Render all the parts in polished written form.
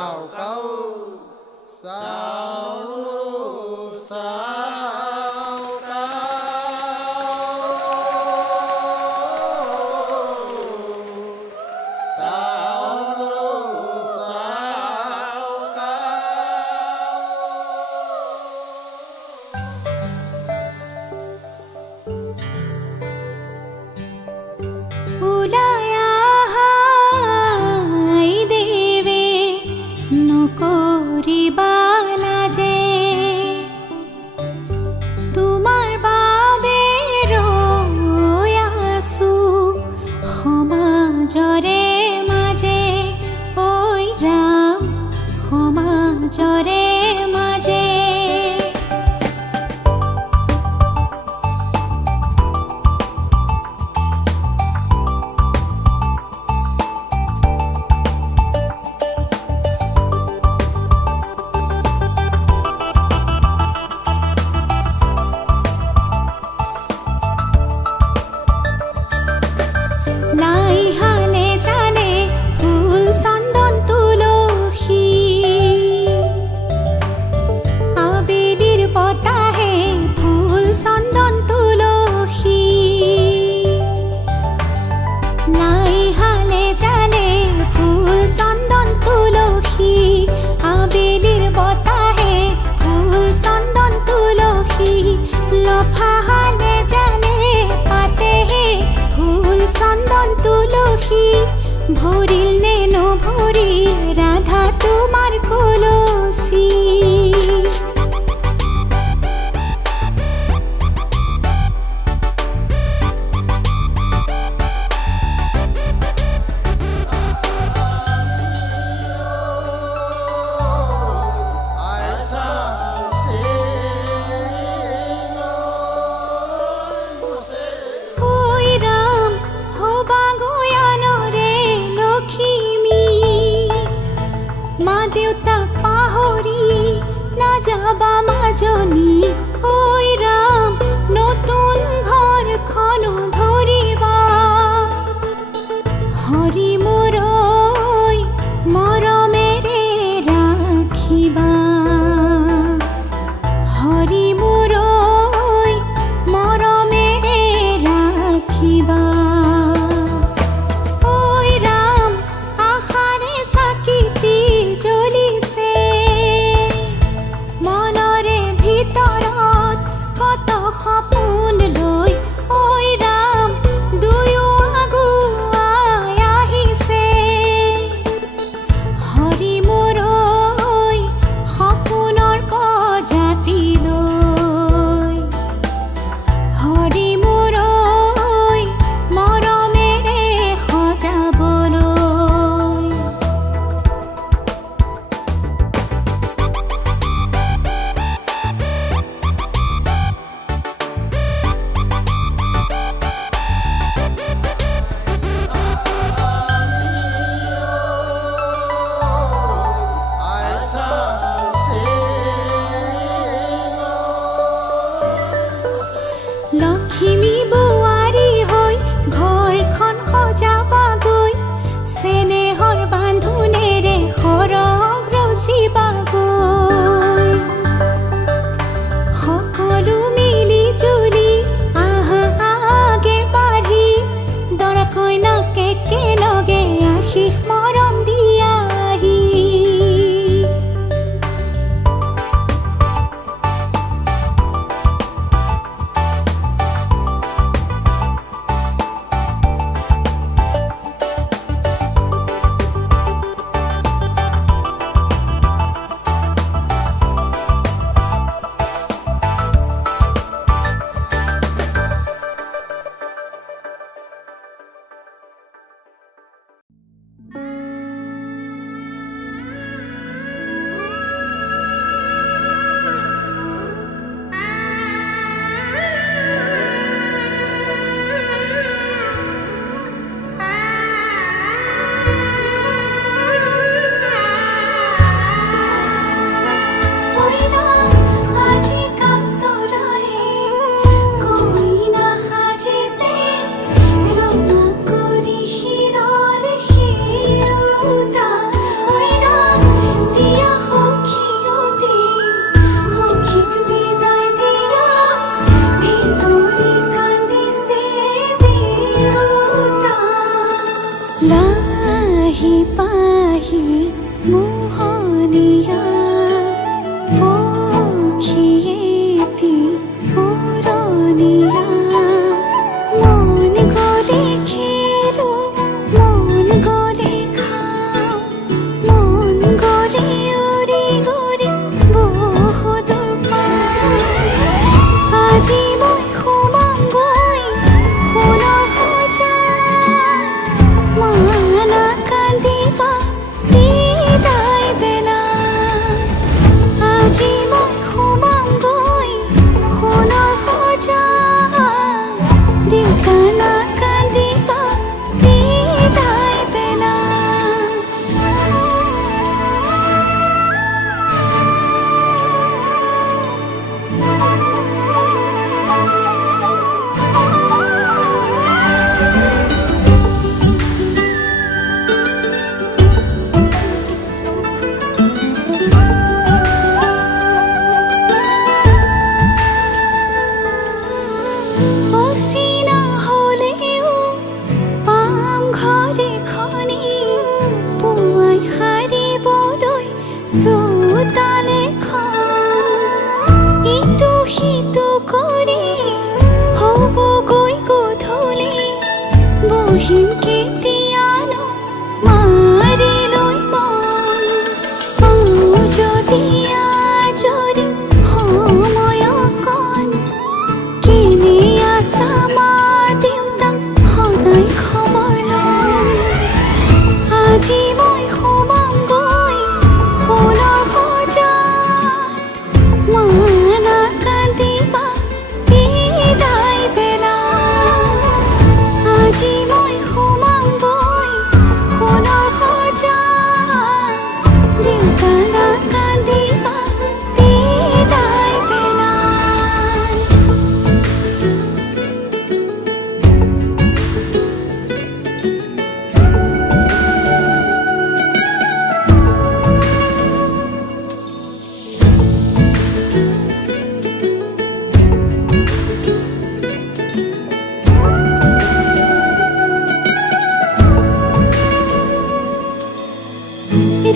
cao cao sao nô sao cao sao nô sao cao ভরিল নেনো ভরিল রাধা তোমার কলসি দেউতা পাহরি না যাবা মাজনী ওই রাম নতুন ঘর খন ধরিবা হরি মোর মরমেরে রাখিবা হরি মোর মরমেরে রাখিবা সপোন লৈ ঐ ৰাম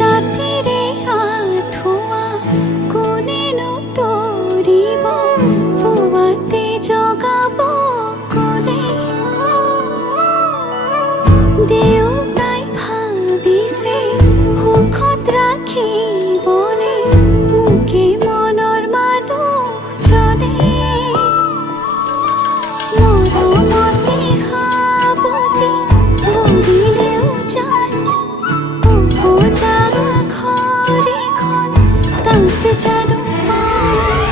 ৰাতিৰে আঁঠুৱা কোনেনো তৰিব পুৱাতে জগাব কোনে দেউতাই ভাবিছে সুখত ৰাখিবনে মোকে মনৰ মানুহজনে মৰমতে সাৱটি বলিলেও যায় উপজা ঘৰখন তাত জানো পায়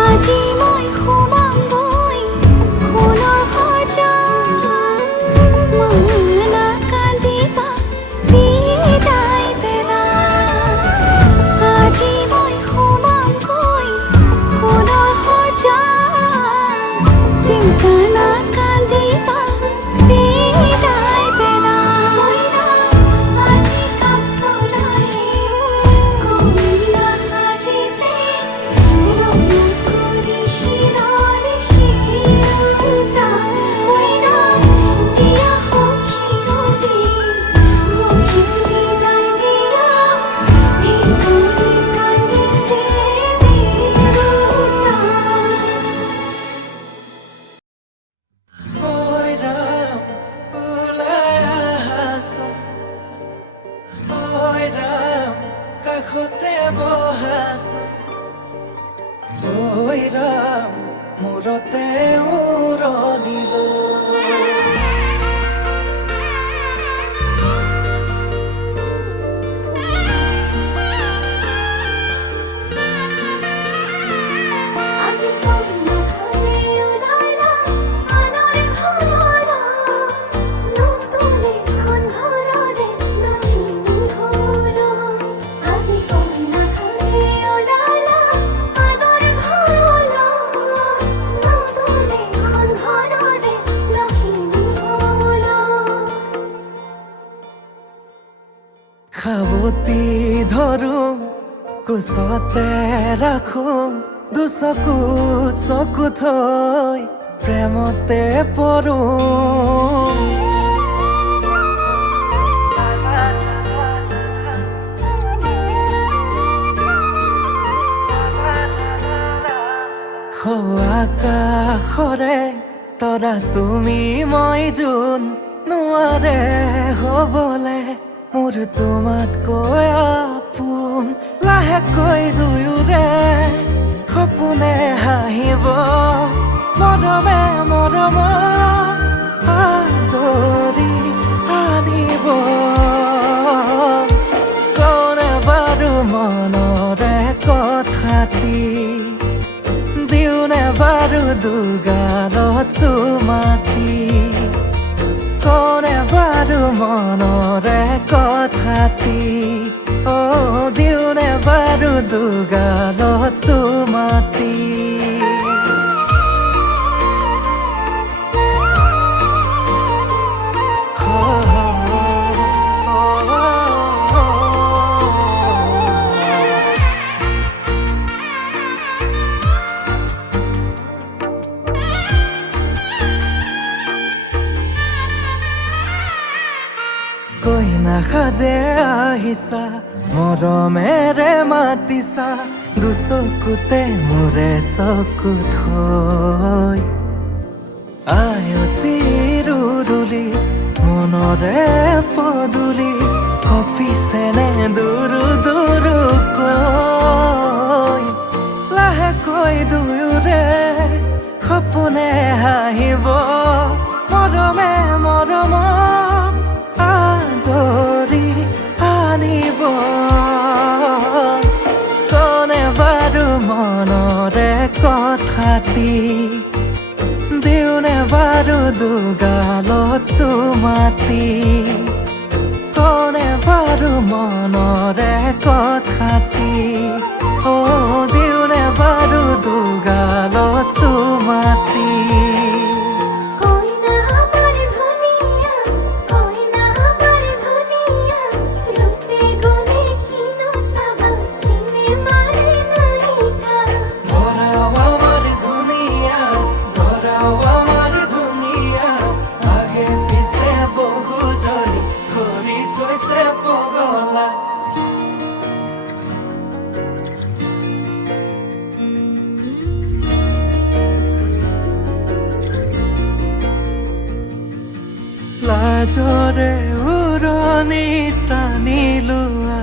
আজি মই সোমামগৈ সোণৰ সজাত মানা কান্দিবা বিদায় বেলা আজি মই সোমামগৈ সোণৰ সজাত দেউতা কান্দিবা বিদায় বেলা আজি কাপ চলাই কইনা সাজিছে ৰঙা কৰি শিৰৰ শিৰোতা দিয়া সখী সখীক বিদায় দিয়া ভিতৰি কান্দিছে দেউতা ঐ ৰাম ওলাই আহাচোন ঐ ৰাম কাষতে বহাচোন ঐ ৰাম মূৰতে উৰণি লৈ আজি কইনা সাজি ওলালা আনৰ ঘৰলৈ নতুন এখন ঘৰৰে লখিমী হ'ল আজি কইনা সাজি ওলালা আনৰ ঘৰলৈ নতুন এখন ঘৰৰে লখিমী হ'ল সাৱতি ধৰো কোচতে ৰাখো দুচকুত চকু থৈ প্ৰেমতে পৰো আকাশৰে তৰা তুমি মই যোন নোৱাৰে হ'বলে মোৰ তোমাতকৈ আপোন লাহেকৈ দুয়োৰে সপোনে হাঁহিব মৰমে মৰম আদৰি আনিব কোনে বাৰু মনৰে কথাটি দিওনে বাৰু দুগালত চুমাতি কোনে বাৰু মনৰে কথাটি দিওনে বাৰু দুগালত চুমাতি কইনা সাজে আহিছা মৰমেৰে মাতিছা দুচকুতে মোৰে চকু থৈ আয়তি ৰুৰুলি মনৰে পদূলি কপিছেনে দুৰু দুৰুকৈ লাহেকৈ দুয়োৰে সপোনে হাঁহিব মৰমে মৰমক আদৰি আনিব কোনে বাৰু মনৰে কথাটি দিওনে বাৰু দুগালত চুমাতি কোনে বাৰু মনৰে কথাটি দিওনে বাৰু দুগালত চুমাতি কইনা আমার ধুনিয়া কইনা আমার ধুনিয়া রূপে গুণে কিনো সাবা সিনেমার নায়িকা ধরাও আমার দুনিয়া ধরাও আমার দুনিয়া আগে পিছে বহু জনি করি থৈছে পগলা জৰে উৰণি টানি লোৱা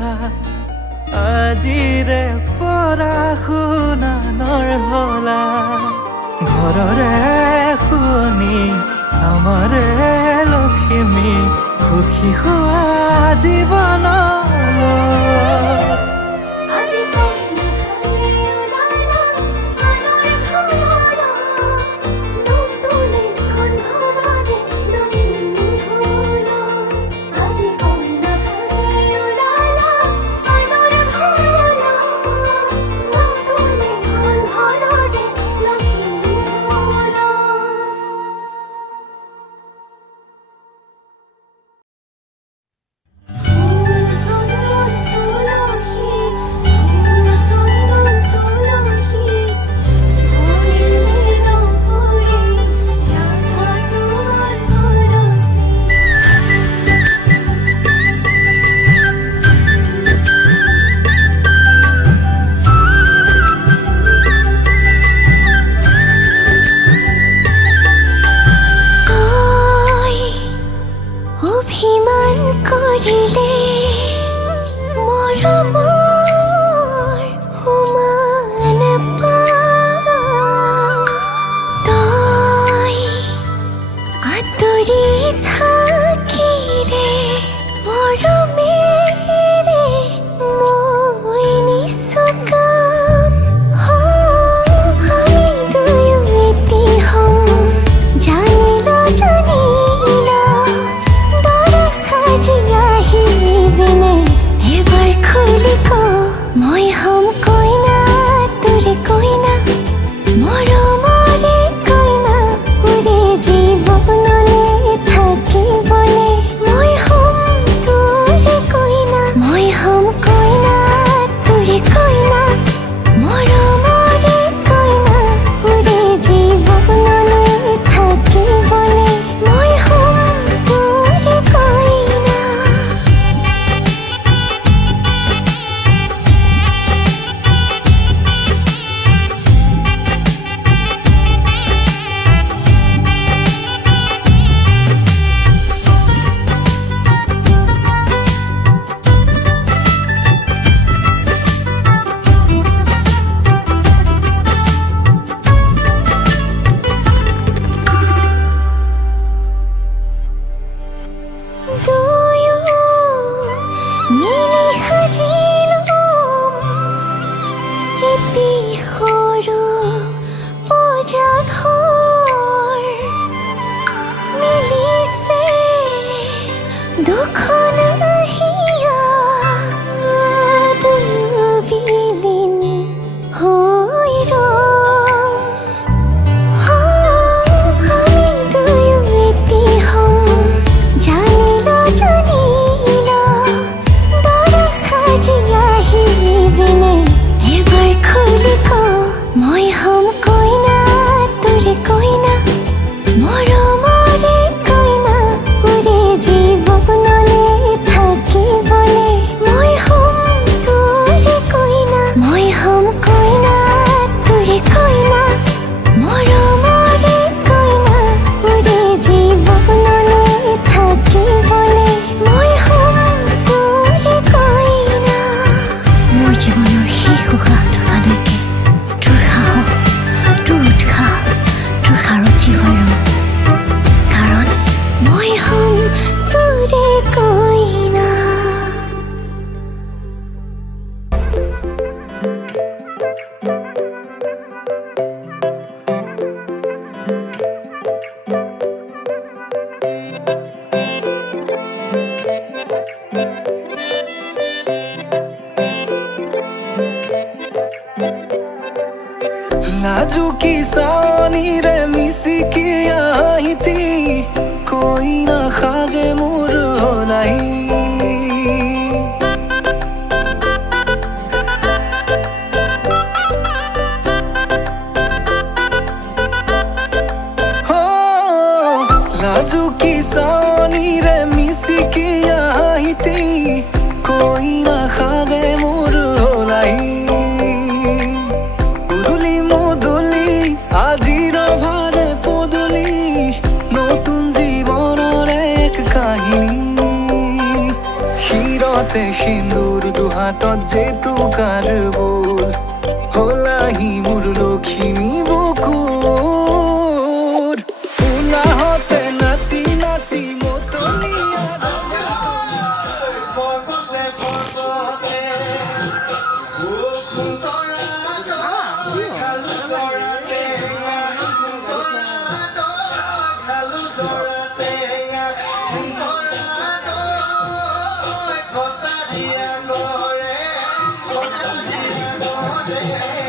আজিৰে পৰা শুনানৰ হলা ঘৰৰে শুৱনি আমাৰে লখিমী সুখী হোৱা জীৱন আজি কইনা সাজে ওলালা আনৰ ঘৰলৈ নতুন এখন ঘৰৰে লখিমী হ'ল আজি কইনা সাজে ওলালা আনৰ ঘৰলৈ নতুন এখন ঘৰৰে লখিমী হ'ল অভিমান কৰিলে মৰমৰ সমান পাওঁ তই আঁতৰি থাকিলে মৰমেৰে মই নিচুকাম আমি দুয়ো এটি হম জানিল আজি আহিবিনে এবাৰ খুলি ক মই হম কইনা তোৰে কইনা মৰমৰে কইনা উৰে জীৱনলে থাকিবলে মই হম তোৰে কইনা মই হম কইনা তোৰে কইনা মৰমৰে কইনা উৰে জীৱনলে থাকিবলে মই হম তোৰে কইনা দুয়ো মিলি সাজিলম এটি সৰু পঁজাঘৰ মিলিছে দুখন হিয়া দুয়ো বিলীন হৈ ৰম আমি দুয়ো এটি হম জানিল দৰা সাজি আহিবিনে এবাৰ খুলি ক মই হম কইনা তোৰে কইনা মৰমৰে কইনা উৰে জীৱনলে থাকিবলে মই হম তোৰে কইনা মই হম কইনা তোৰে কইনা মৰমৰে কইনা উৰে জীৱনলে থাকিবলে মই হম তোৰে কইনা মোৰ জীৱনৰ শেষ উশাহ থকালৈকে তোৰ সাহস তোৰ উৎসাহ তোৰ সাৰথি হৈ ৰম কাৰণ মই হম তোৰে কইনা লাজুকী চাৱনিৰে মিচিকি আহিতি কইনা সাজে মোৰ নাই লাজুকী চাৱনিৰে মিচিকি আহিতি কইনা সাজে মোৰ নাই আজিৰ ভাৰে পদূলি নতুন জীৱনৰ এক কাহিনী তোৰ দুহাতত যে তোকাৰ বোল হলাহি মোৰ লখিমী বুকুৰ উলাহতে নাচি নাচি মতলীয়া Costa Rica,